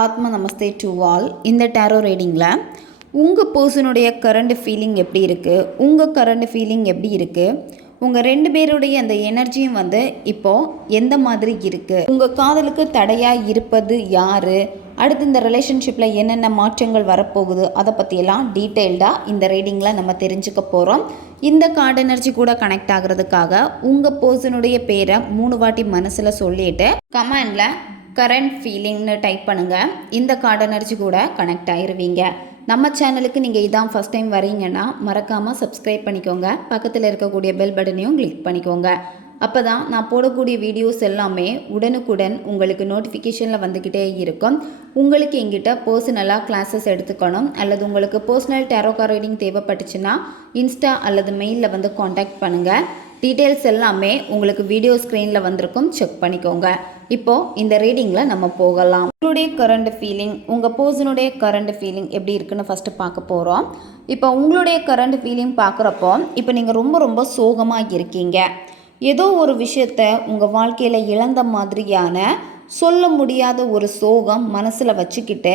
ஆத்மா நமஸ்தே to all. இந்த tarot ரீடிங்கில் உங்கள் பர்சனுடைய கரண்ட் ஃபீலிங் எப்படி இருக்குது, உங்கள் கரண்ட் ஃபீலிங் எப்படி இருக்குது, உங்கள் ரெண்டு பேருடைய அந்த எனர்ஜியும் இப்போது எந்த மாதிரி இருக்குது, உங்கள் காதலுக்கு தடையாக இருப்பது யார், அடுத்து இந்த ரிலேஷன்ஷிப்பில் என்னென்ன மாற்றங்கள் வரப்போகுது, அதை பற்றியெல்லாம் டீட்டெயில்டாக இந்த ரீடிங்கில் நம்ம தெரிஞ்சுக்க போகிறோம். இந்த கார்டு எனர்ஜி கூட கனெக்ட் ஆகிறதுக்காக உங்கள் பர்சனுடைய பேரை 3 வாட்டி மனசில் சொல்லிவிட்டு கமெண்டில் கரண்ட் ஃபீலிங்னு டைப் பண்ணுங்கள். இந்த கார்டு எனர்ஜி கூட கனெக்ட் ஆகிருவீங்க. நம்ம சேனலுக்கு நீங்கள் இதான் ஃபஸ்ட் டைம் வரீங்கன்னா மறக்காமல் சப்ஸ்கிரைப் பண்ணிக்கோங்க. பக்கத்தில் இருக்கக்கூடிய பெல் பட்டனையும் கிளிக் பண்ணிக்கோங்க. அப்போ தான் நான் போடக்கூடிய வீடியோஸ் எல்லாமே உடனுக்குடன் உங்களுக்கு நோட்டிஃபிகேஷனில் வந்துக்கிட்டே இருக்கும். உங்களுக்கு எங்கிட்ட பர்சனலாக கிளாஸஸ் எடுத்துக்கணும் அல்லது உங்களுக்கு பர்சனல் டேரோ கார்டு ரீடிங் தேவைப்பட்டுச்சுன்னா இன்ஸ்டா அல்லது மெயிலில் காண்டாக்ட் பண்ணுங்கள். டீட்டெயில்ஸ் எல்லாமே உங்களுக்கு வீடியோ ஸ்க்ரீனில் வந்திருக்கும், செக் பண்ணிக்கோங்க. இப்போது இந்த ரீடிங்கில் நம்ம போகலாம். உங்களுடைய கரண்ட் ஃபீலிங், உங்கள் பர்சனுடைய கரண்ட் ஃபீலிங் எப்படி இருக்குன்னு ஃபஸ்ட்டு பார்க்க போகிறோம். இப்போ உங்களுடைய கரண்ட் ஃபீலிங் பார்க்குறப்போ இப்போ நீங்கள் ரொம்ப சோகமாக இருக்கீங்க. ஏதோ ஒரு விஷயத்த உங்கள் வாழ்க்கையில் இழந்த மாதிரியான சொல்ல முடியாத ஒரு சோகம் மனசில் வச்சுக்கிட்டு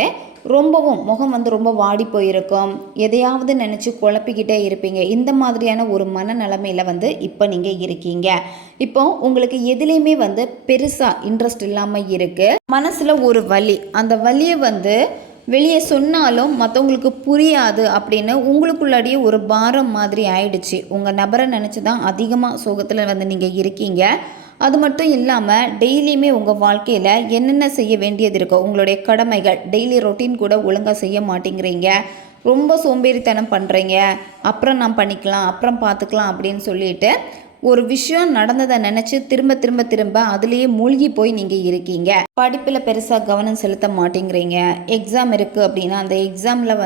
ரொம்பவும் முகம் ரொம்ப வாடி போயிருக்கும். எதையாவது நினச்சி குழப்பிக்கிட்டே இருப்பீங்க. இந்த மாதிரியான ஒரு மனநிலைமையில் இப்போ நீங்கள் இருக்கீங்க. இப்போ உங்களுக்கு எதுலேயுமே பெருசாக இன்ட்ரெஸ்ட் இல்லாமல் இருக்குது. மனசில் ஒரு வலி, அந்த வலியை வெளியே சொன்னாலும் மற்றவங்களுக்கு புரியாது அப்படின்னு உங்களுக்குள்ளாடியே ஒரு பாரம் மாதிரி ஆயிடுச்சு. உங்கள் நபரை நினச்சி தான் அதிகமாக சோகத்தில் நீங்கள் இருக்கீங்க. அது மட்டும் இல்லாமல் டெய்லியுமே உங்கள் வாழ்க்கையில் என்னென்ன செய்ய வேண்டியது இருக்கோ, உங்களுடைய கடமைகள் டெய்லி ரொட்டீன் கூட ஒழுங்காக செய்ய மாட்டேங்கிறீங்க. ரொம்ப சோம்பேறித்தனம் பண்ணுறீங்க. அப்புறம் நான் பண்ணிக்கலாம், அப்புறம் பார்த்துக்கலாம் அப்படின்னு சொல்லிட்டு ஒரு விஷயம் நடந்ததை நினச்சி திரும்ப அதுலேயே மூழ்கி போய் நீங்கள் இருக்கீங்க. படிப்பில் பெருசாக கவனம் செலுத்த மாட்டேங்கிறீங்க. எக்ஸாம் இருக்குது அப்படின்னா அந்த எக்ஸாமில்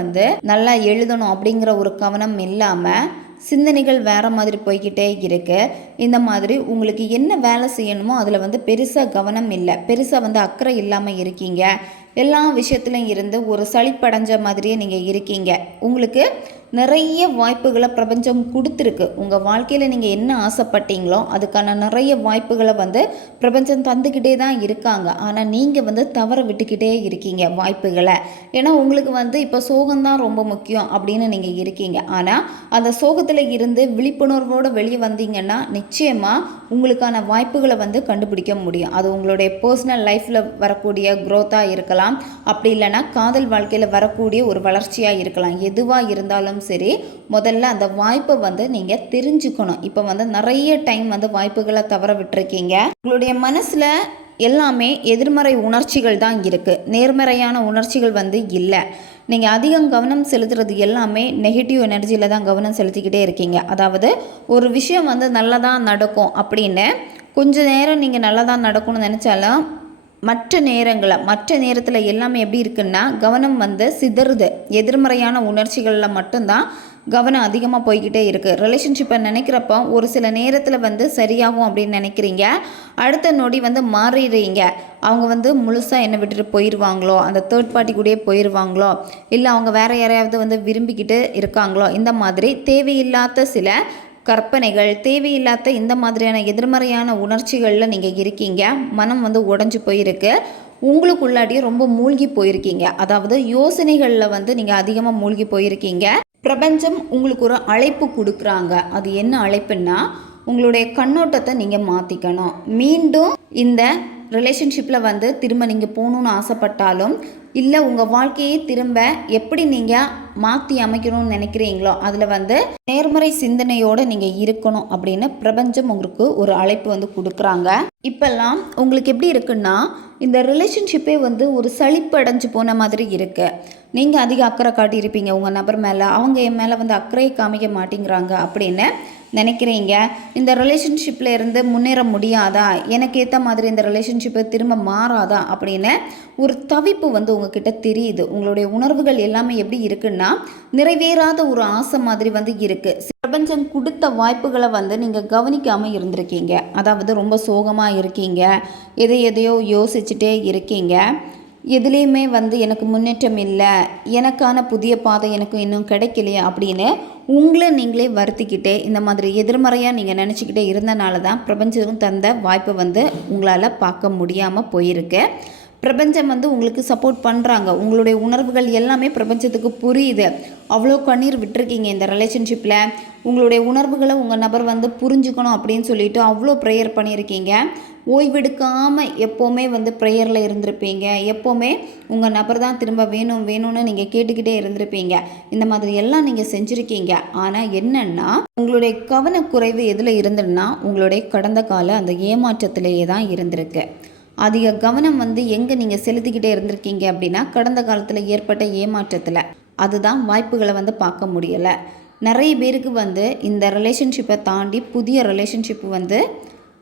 நல்லா எழுதணும் அப்படிங்கிற ஒரு கவனம் இல்லாமல் சிந்தனைகள் வேறு மாதிரி போய்கிட்டே இருக்கு. இந்த மாதிரி உங்களுக்கு என்ன வேலை செய்யணுமோ அதில் பெருசாக கவனம் இல்லை, பெருசாக அக்கறை இல்லாமல் இருக்கீங்க. எல்லா விஷயத்துலையும் இருந்து ஒரு சலிப்படைஞ்ச மாதிரியே நீங்கள் இருக்கீங்க. உங்களுக்கு நிறைய வாய்ப்புகளை பிரபஞ்சம் கொடுத்துருக்கு. உங்கள் வாழ்க்கையில் நீங்கள் என்ன ஆசைப்பட்டீங்களோ அதுக்கான நிறைய வாய்ப்புகளை பிரபஞ்சம் தந்துக்கிட்டே தான் இருக்காங்க. ஆனால் நீங்கள் தவற விட்டுக்கிட்டே இருக்கீங்க வாய்ப்புகளை. ஏன்னா உங்களுக்கு இப்போ சோகம்தான் ரொம்ப முக்கியம் அப்படின்னு நீங்கள் இருக்கீங்க. ஆனால் அந்த சோகத்தில் இருந்து விழிப்புணர்வோடு வெளியே வந்தீங்கன்னா நிச்சயமாக உங்களுக்கான வாய்ப்புகளை கண்டுபிடிக்க முடியும். அது உங்களுடைய பர்சனல் லைஃப்பில் வரக்கூடிய க்ரோத்தாக இருக்கலாம், அப்படி இல்லைன்னா காதல் வாழ்க்கையில் வரக்கூடிய ஒரு வளர்ச்சியாக இருக்கலாம். எதுவாக இருந்தாலும் சரி, முதல்ல அந்த வாய்ப்பை நீங்கள் தெரிஞ்சுக்கணும். இப்போ நிறைய டைம் வாய்ப்புகளை தவற விட்டுருக்கீங்க. உங்களுடைய மனசில் எல்லாமே எதிர்மறை உணர்ச்சிகள் தான் இருக்குது, நேர்மறையான உணர்ச்சிகள் இல்லை. நீங்கள் அதிகம் கவனம் செலுத்துறது எல்லாமே நெகட்டிவ் எனர்ஜியில் தான் கவனம் செலுத்திக்கிட்டே இருக்கீங்க. அதாவது ஒரு விஷயம் நல்லதாக நடக்கும் அப்படின்னு கொஞ்ச நேரம் நீங்கள் நல்லதாக நடக்கும்னு நினச்சாலும் மற்ற நேரத்தில் எல்லாமே எப்படி இருக்குன்னா கவனம் சிதறுது. எதிர்மறையான உணர்ச்சிகளில் மட்டும்தான் கவனம் அதிகமாக போய்கிட்டே இருக்குது. ரிலேஷன்ஷிப்பை நினைக்கிறப்போ ஒரு சில நேரத்தில் சரியாகும் அப்படின்னு நினைக்கிறீங்க. அடுத்த நொடி மாறிடுறீங்க. அவங்க முழுசாக என்னை விட்டுட்டு போயிடுவாங்களோ, அந்த தேர்ட் பார்ட்டி கூடயே போயிடுவாங்களோ, இல்லை அவங்க வேறு யாரையாவது விரும்பிக்கிட்டு இருக்காங்களோ, இந்த மாதிரி தேவையில்லாத சில கற்பனைகள், தேவையில்லாத இந்த மாதிரியான எதிர்மறையான உணர்ச்சிகளில் நீங்கள் இருக்கீங்க. மனம் உடைஞ்சு போயிருக்கு. உங்களுக்குள்ளாடியே ரொம்ப மூழ்கி போயிருக்கீங்க. அதாவது யோசனைகளில் நீங்கள் அதிகமாக மூழ்கி போயிருக்கீங்க. பிரபஞ்சம் உங்களுக்கு ஒரு அழைப்பு கொடுக்குறாங்க. அது என்ன அழைப்புன்னா, உங்களுடைய கண்ணோட்டத்தை நீங்கள் மாற்றிக்கணும். மீண்டும் இந்த ரிலேஷன்ஷிப்பில் திரும்ப நீங்கள் போகணுன்னு ஆசைப்பட்டாலும், இல்லை உங்கள் வாழ்க்கையை திரும்ப எப்படி நீங்கள் மாற்றி அமைக்கணும்னு நினைக்கிறீங்களோ அதில் நேர்மறை சிந்தனையோடு நீங்கள் இருக்கணும் அப்படின்னு பிரபஞ்சம் உங்களுக்கு ஒரு அழைப்பு கொடுக்குறாங்க. இப்போல்லாம் உங்களுக்கு எப்படி இருக்குன்னா, இந்த ரிலேஷன்ஷிப்பே ஒரு சலிப்பு அடைஞ்சு போன மாதிரி இருக்குது. நீங்கள் அதிக அக்கறை காட்டியிருப்பீங்க உங்கள் நபர் மேலே, அவங்க என் மேலே அக்கறையை காமிக்க மாட்டேங்கிறாங்க அப்படின்னு நினைக்கிறீங்க. இந்த ரிலேஷன்ஷிப்பில் இருந்து முன்னேற முடியாதா, எனக்கு ஏற்ற மாதிரி இந்த ரிலேஷன்ஷிப்பை திரும்ப மாறாதா அப்படின்னு ஒரு தவிப்பு உங்ககிட்ட தெரியுது. உங்களுடைய உணர்வுகள் எல்லாமே எப்படி இருக்குன்னா, நிறைவேறாத ஒரு ஆசை மாதிரி இருக்குது. பிரபஞ்சம் கொடுத்த வாய்ப்புகளை நீங்கள் கவனிக்காமல் இருந்திருக்கீங்க. அதாவது ரொம்ப சோகமாக இருக்கீங்க, எதையோ யோசிச்சுட்டே இருக்கீங்க. எதுலேயுமே எனக்கு முன்னேற்றம் இல்லை, எனக்கான புதிய பாதை எனக்கு இன்னும் கிடைக்கலையே அப்படின்னு உங்களை நீங்களே வருத்திக்கிட்டே இந்த மாதிரி எதிர்மறையாக நீங்கள் நினச்சிக்கிட்டே இருந்தனால தான் பிரபஞ்சம் தந்த வாய்ப்பை உங்களால் பார்க்க முடியாமல் போயிருக்கு. பிரபஞ்சம் வந்து உங்களுக்கு சப்போர்ட் பண்ணுறாங்க. உங்களுடைய உணர்வுகள் எல்லாமே பிரபஞ்சத்துக்கு புரியுது. அவ்வளோ கண்ணீர் விட்டுருக்கீங்க இந்த ரிலேஷன்ஷிப்பில். உங்களுடைய உணர்வுகளை உங்கள் நபர் வந்து புரிஞ்சுக்கணும் அப்படின்னு சொல்லிட்டு அவ்வளோ ப்ரேயர் பண்ணியிருக்கீங்க. ஓய்வெடுக்காமல் எப்போவுமே வந்து ப்ரேயரில் இருந்திருப்பீங்க. எப்போவுமே உங்கள் நபர் தான் திரும்ப வேணும் வேணும்னு நீங்கள் கேட்டுக்கிட்டே இருந்திருப்பீங்க. இந்த மாதிரி எல்லாம் நீங்கள் செஞ்சுருக்கீங்க. ஆனால் என்னென்னா உங்களுடைய கவனக்குறைவு எதில் இருந்துன்னா உங்களுடைய கடந்த கால அந்த ஏமாற்றத்திலேயே தான் இருந்திருக்கு. அதிக கவனம் வந்து எங்கே நீங்கள் செலுத்திக்கிட்டே இருந்திருக்கீங்க அப்படின்னா கடந்த காலத்தில் ஏற்பட்ட ஏமாற்றத்தில். அதுதான் வாய்ப்புகளை வந்து பார்க்க முடியலை. நிறைய பேருக்கு வந்து இந்த ரிலேஷன்ஷிப்பை தாண்டி புதிய ரிலேஷன்ஷிப் வந்து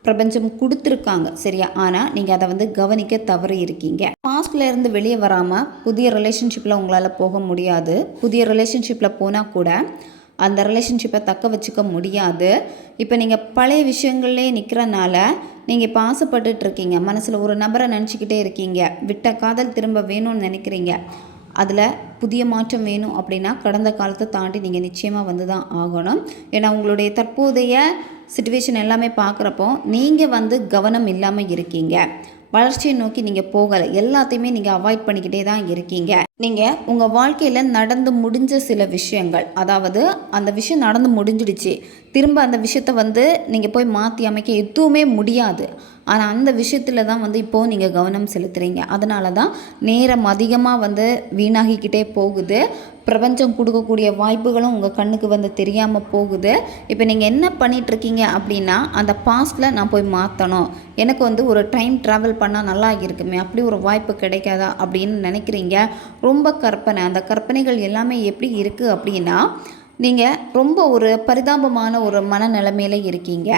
பிரபஞ்சம் கொடுத்துருக்காங்க, சரியா? ஆனால் நீங்கள் அதை வந்து கவனிக்க தவறி இருக்கீங்க. பாஸ்டில் இருந்து வெளியே வராமல் புதிய ரிலேஷன்ஷிப்பில் உங்களால் போக முடியாது. புதிய ரிலேஷன்ஷிப்பில் போனால் கூட அந்த ரிலேஷன்ஷிப்பை தக்க வச்சுக்க முடியாது. இப்போ நீங்கள் பழைய விஷயங்கள்லே நிற்கிறனால நீங்கள் இப்போ ஆசைப்பட்டுட்ருக்கீங்க. மனசில் ஒரு நபரை நினச்சிக்கிட்டே இருக்கீங்க. விட்ட காதல் திரும்ப வேணும்னு நினைக்கிறீங்க. அதில் புதிய மாற்றம் வேணும் அப்படின்னா கடந்த காலத்தை தாண்டி நீங்கள் நிச்சயமாக வந்து தான் ஆகணும். ஏன்னா உங்களுடைய தற்போதைய சிச்சுவேஷன் எல்லாமே பார்க்குறப்போ நீங்கள் வந்து கவனம் இல்லாமல் இருக்கீங்க. வளர்ச்சியை நோக்கி நீங்கள் போகலை. எல்லாத்தையுமே நீங்கள் அவாய்ட் பண்ணிக்கிட்டே தான் இருக்கீங்க. நீங்கள் உங்கள் வாழ்க்கையில் நடந்து முடிஞ்ச சில விஷயங்கள், அதாவது அந்த விஷயம் நடந்து முடிஞ்சிடுச்சு, திரும்ப அந்த விஷயத்தை வந்து நீங்கள் போய் மாற்றி அமைக்க எதுவுமே முடியாது. ஆனால் அந்த விஷயத்தில் தான் வந்து இப்போது நீங்கள் கவனம் செலுத்துகிறீங்க. அதனால தான் நேரம் அதிகமாக வந்து வீணாகிக்கிட்டே போகுது. பிரபஞ்சம் கொடுக்கக்கூடிய வாய்ப்புகளும் உங்கள் கண்ணுக்கு வந்து தெரியாமல் போகுது. இப்போ நீங்கள் என்ன பண்ணிகிட்ருக்கீங்க அப்படின்னா அந்த பாஸ்டில் நான் போய் மாற்றணும், எனக்கு வந்து ஒரு டைம் ட்ராவல் பண்ணால் நல்லா இருக்குமே, அப்படி ஒரு வாய்ப்பு கிடைக்காதா அப்படின்னு நினைக்கிறீங்க. ரொம்ப கற்பனை. அந்த கற்பனைகள் எல்லாமே எப்படி இருக்குது அப்படின்னா நீங்கள் ரொம்ப ஒரு பரிதாபமான ஒரு மனநிலைமையில் இருக்கீங்க.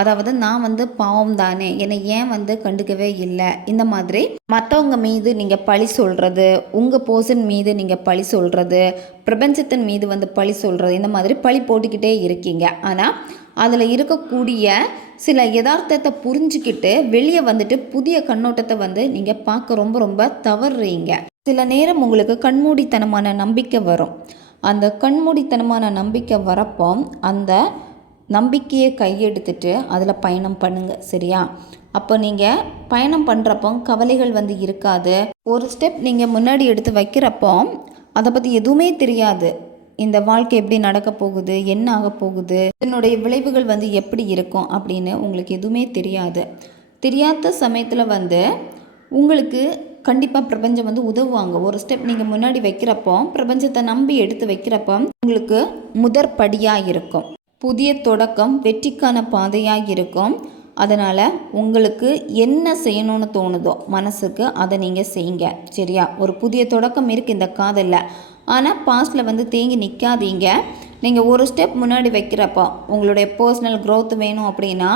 அதாவது நான் வந்து பாவம் தானே, என்னை ஏன் வந்து கண்டுக்கவே இல்லை, இந்த மாதிரி மற்றவங்க மீது நீங்கள் பழி சொல்கிறது, உங்கள் பர்சன் மீது நீங்கள் பழி சொல்கிறது, பிரபஞ்சத்தின் மீது வந்து பழி சொல்கிறது, இந்த மாதிரி பழி போட்டுக்கிட்டே இருக்கீங்க. ஆனால் அதில் இருக்கக்கூடிய சில யதார்த்தத்தை புரிஞ்சுக்கிட்டு வெளியே வந்துட்டு புதிய கண்ணோட்டத்தை வந்து நீங்கள் பார்க்க ரொம்ப ரொம்ப தவறுறீங்க. சில நேரம் உங்களுக்கு கண்மூடித்தனமான நம்பிக்கை வரும். அந்த கண்மூடித்தனமான நம்பிக்கை வரப்போ அந்த நம்பிக்கையை கையெடுத்துட்டு அதில் பயணம் பண்ணுங்கள், சரியா? அப்போ நீங்கள் பயணம் பண்ணுறப்போ கவலைகள் வந்து இருக்காது. ஒரு ஸ்டெப் நீங்கள் முன்னாடி எடுத்து வைக்கிறப்போ அதை பற்றி எதுவுமே தெரியாது. இந்த வாழ்க்கை எப்படி நடக்க போகுது, என்ன ஆக போகுது, இதனுடைய விளைவுகள் வந்து எப்படி இருக்கும் அப்படின்னு உங்களுக்கு எதுவுமே தெரியாது. தெரியாத சமயத்தில் வந்து உங்களுக்கு கண்டிப்பாக பிரபஞ்சம் வந்து உதவுவாங்க. ஒரு ஸ்டெப் நீங்கள் முன்னாடி வைக்கிறப்போ பிரபஞ்சத்தை நம்பி எடுத்து வைக்கிறப்போ உங்களுக்கு முதற்படியாக இருக்கும். புதிய தொடக்கம் வெற்றிக்கான பாதையாக இருக்கும். அதனால் உங்களுக்கு என்ன செய்யணும்னு தோணுதோ மனசுக்கு அதை நீங்கள் செய்யுங்க, சரியா? ஒரு புதிய தொடக்கம் இருக்குது இந்த காதலில். ஆனால் பாஸ்டில் வந்து தேங்கி நிற்காதீங்க. நீங்கள் ஒரு ஸ்டெப் முன்னாடி வைக்கிறப்போ உங்களுடைய பர்சனல் க்ரோத் வேணும் அப்படின்னா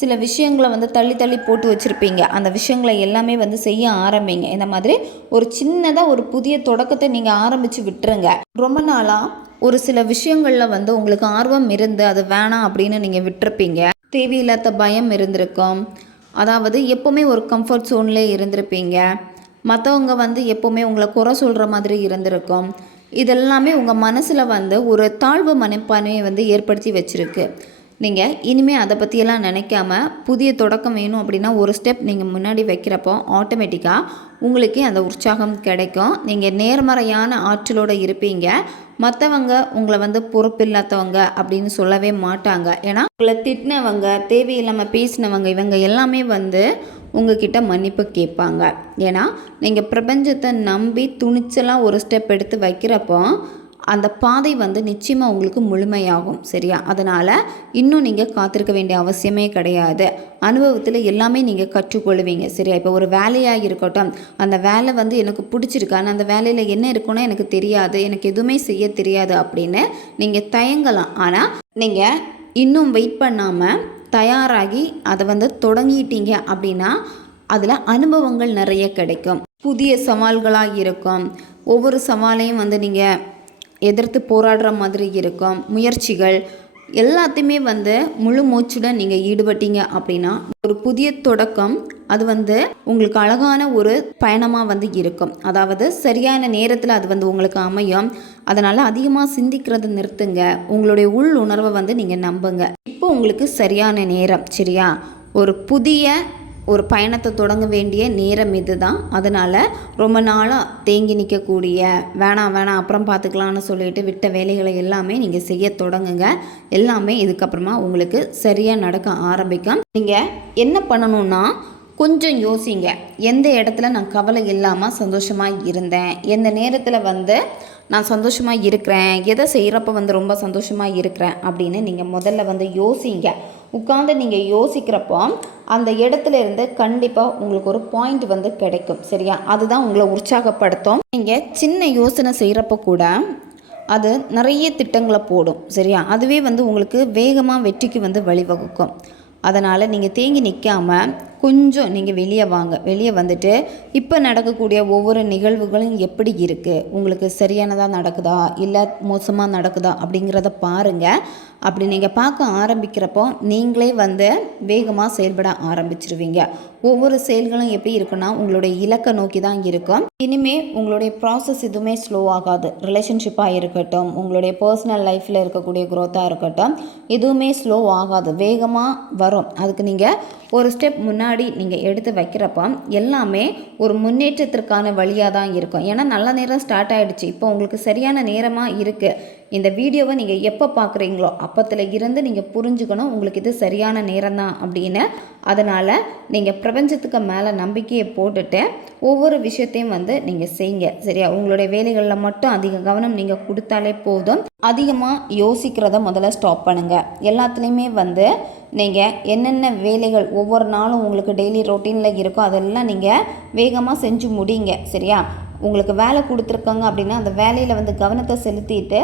சில விஷயங்களை வந்து தள்ளி தள்ளி போட்டு வச்சுருப்பீங்க. அந்த விஷயங்களை எல்லாமே வந்து செய்ய ஆரம்பிங்க. இந்த மாதிரி ஒரு சின்னதாக ஒரு புதிய தொடக்கத்தை நீங்கள் ஆரம்பித்து விட்டுருங்க. ரொம்ப நாளாக ஒரு சில விஷயங்களில் வந்து உங்களுக்கு ஆர்வம் இருந்து அது வேணாம் அப்படின்னு நீங்கள் விட்டுருப்பீங்க. தேவையில்லாத பயம் இருந்திருக்கும். அதாவது எப்போவுமே ஒரு கம்ஃபர்ட் ஜோன்லேயே இருந்திருப்பீங்க. மற்றவங்க வந்து எப்போவுமே உங்களை குறை சொல்கிற மாதிரி இருந்திருக்கும். இதெல்லாமே உங்கள் மனசில் வந்து ஒரு தாழ்வு மனப்பான்மையை வந்து ஏற்படுத்தி வச்சுருக்கு. நீங்கள் இனிமேல் அதை பற்றியெல்லாம் நினைக்காம புதிய தொடக்கம் வேணும் அப்படின்னா ஒரு ஸ்டெப் நீங்கள் முன்னாடி வைக்கிறப்போ ஆட்டோமேட்டிக்காக உங்களுக்கே அந்த உற்சாகம் கிடைக்கும். நீங்கள் நேர்மறையான ஆற்றலோடு இருப்பீங்க. மற்றவங்க உங்களை வந்து பொறுப்பில்லாதவங்க அப்படின்னு சொல்லவே மாட்டாங்க. ஏன்னா உங்களை திட்டினவங்க, தேவையில்லாமல் பேசினவங்க, இவங்க எல்லாமே வந்து உங்ககிட்ட மன்னிப்பு கேட்பாங்க. ஏன்னா நீங்கள் பிரபஞ்சத்தை நம்பி துணிச்சலாக ஒரு ஸ்டெப் எடுத்து வைக்கிறப்போ அந்த பாதை வந்து நிச்சயமாக உங்களுக்கு முழுமையாகும், சரியா? அதனால் இன்னும் நீங்கள் காத்திருக்க வேண்டிய அவசியமே கிடையாது. அனுபவத்தில் எல்லாமே நீங்கள் கற்றுக்கொள்வீங்க, சரியா? இப்போ ஒரு வேலையாக இருக்கட்டும், அந்த வேலை வந்து எனக்கு பிடிச்சிருக்கு, ஆனால் அந்த வேலையில் என்ன இருக்குன்னு எனக்கு தெரியாது, எனக்கு எதுவுமே செய்ய தெரியாது அப்படின்னு நீங்கள் தயங்கலாம். ஆனால் நீங்கள் இன்னும் வெயிட் பண்ணாமல் தயாராகி அதை வந்து தொடங்கிட்டீங்க அப்படின்னா அதில் அனுபவங்கள் நிறைய கிடைக்கும். புதிய சவால்களாக இருக்கும். ஒவ்வொரு சவாலையும் வந்து நீங்கள் எதிர்த்து போராடுற மாதிரி இருக்கும். முயற்சிகள் எல்லாத்தையுமே வந்து முழு மூச்சுடன் நீங்கள் ஈடுபட்டீங்க அப்படின்னா ஒரு புதிய தொடக்கம் அது வந்து உங்களுக்கு அழகான ஒரு பயணமாக வந்து இருக்கும். அதாவது சரியான நேரத்தில் அது வந்து உங்களுக்கு அமையும். அதனால் அதிகமாக சிந்திக்கிறத நிறுத்துங்க. உங்களுடைய உள் உணர்வை வந்து நீங்கள் நம்புங்க. இப்போ உங்களுக்கு சரியான நேரம், சரியா? ஒரு புதிய ஒரு பயணத்தை தொடங்க வேண்டிய நேரம் இது தான். அதனால் ரொம்ப நாளாக தேங்கி நிற்கக்கூடிய வேணாம் அப்புறம் பார்த்துக்கலான்னு சொல்லிட்டு விட்ட வேலைகளை எல்லாமே நீங்கள் செய்ய தொடங்குங்க. எல்லாமே இதுக்கப்புறமா உங்களுக்கு சரியாக நடக்க ஆரம்பிக்கும். நீங்கள் என்ன பண்ணணுன்னா கொஞ்சம் யோசிங்க. எந்த இடத்துல நான் கவலை இல்லாமல் சந்தோஷமாக இருந்தேன், எந்த நேரத்தில் நான் சந்தோஷமாக இருக்கிறேன், எதை செய்கிறப்ப ரொம்ப சந்தோஷமாக இருக்கிறேன் அப்படின்னு நீங்கள் முதல்ல யோசிங்க. உட்காந்து நீங்கள் யோசிக்கிறப்போ அந்த இடத்துல இருந்து கண்டிப்பாக உங்களுக்கு ஒரு பாயிண்ட் கிடைக்கும். சரியா? அதுதான் உங்களை உற்சாகப்படுத்தும். நீங்கள் சின்ன யோசனை செய்கிறப்ப கூட அது நிறைய திட்டங்களை போடும். சரியா? அதுவே உங்களுக்கு வேகமாக வெற்றிக்கு வழிவகுக்கும். அதனால் நீங்கள் தேங்கி நிற்காமல் கொஞ்சம் நீங்கள் வெளியே வாங்க. வெளியே வந்துட்டு இப்போ நடக்கக்கூடிய ஒவ்வொரு நிகழ்வுகளும் எப்படி இருக்குது, உங்களுக்கு சரியானதாக நடக்குதா இல்லை மோசமாக நடக்குதா அப்படிங்கிறத பாருங்கள். அப்படி நீங்கள் பார்க்க ஆரம்பிக்கிறப்போ நீங்களே வேகமாக செயல்பட ஆரம்பிச்சிருவீங்க. ஒவ்வொரு செயல்களும் எப்படி இருக்குன்னா உங்களுடைய இலக்கை நோக்கி தான் இருக்கும். இனிமேல் உங்களுடைய ப்ராசஸ் எதுவுமே ஸ்லோ ஆகாது. ரிலேஷன்ஷிப்பாக இருக்கட்டும், உங்களுடைய பர்சனல் லைஃப்பில் இருக்கக்கூடிய க்ரோத்தாக இருக்கட்டும், எதுவுமே ஸ்லோ ஆகாது, வேகமாக வரும். அதுக்கு நீங்கள் ஒரு ஸ்டெப் முன்னாடி நீங்கள் எடுத்து வைக்கிறப்ப எல்லாமே ஒரு முன்னேற்றத்திற்கான வழியாக தான் இருக்கும். ஏன்னா நல்ல நேரம் ஸ்டார்ட் ஆகிடுச்சு, இப்போ உங்களுக்கு சரியான நேரமாக இருக்குது. இந்த வீடியோவை நீங்கள் எப்போ பார்க்குறீங்களோ அப்பத்தில் இருந்து நீங்கள் புரிஞ்சுக்கணும் உங்களுக்கு இது சரியான நேரம் தான் அப்படின்னு. அதனால் நீங்கள் பிரபஞ்சத்துக்கு மேலே நம்பிக்கையை போட்டுட்டு ஒவ்வொரு விஷயத்தையும் நீங்கள் செய்யுங்க. சரியா? உங்களுடைய வேலைகளில் மட்டும் அதிக கவனம் நீங்கள் கொடுத்தாலே போதும். அதிகமாக யோசிக்கிறத முதல்ல ஸ்டாப் பண்ணுங்கள். எல்லாத்துலேயுமே நீங்கள் என்னென்ன வேலைகள் ஒவ்வொரு நாளும் உங்களுக்கு டெய்லி ரொட்டீனில் இருக்கோ அதெல்லாம் நீங்கள் வேகமாக செஞ்சு முடிங்க. சரியா? உங்களுக்கு வேலை கொடுத்துருக்காங்க அப்படின்னா அந்த வேலையில் கவனத்தை செலுத்திட்டு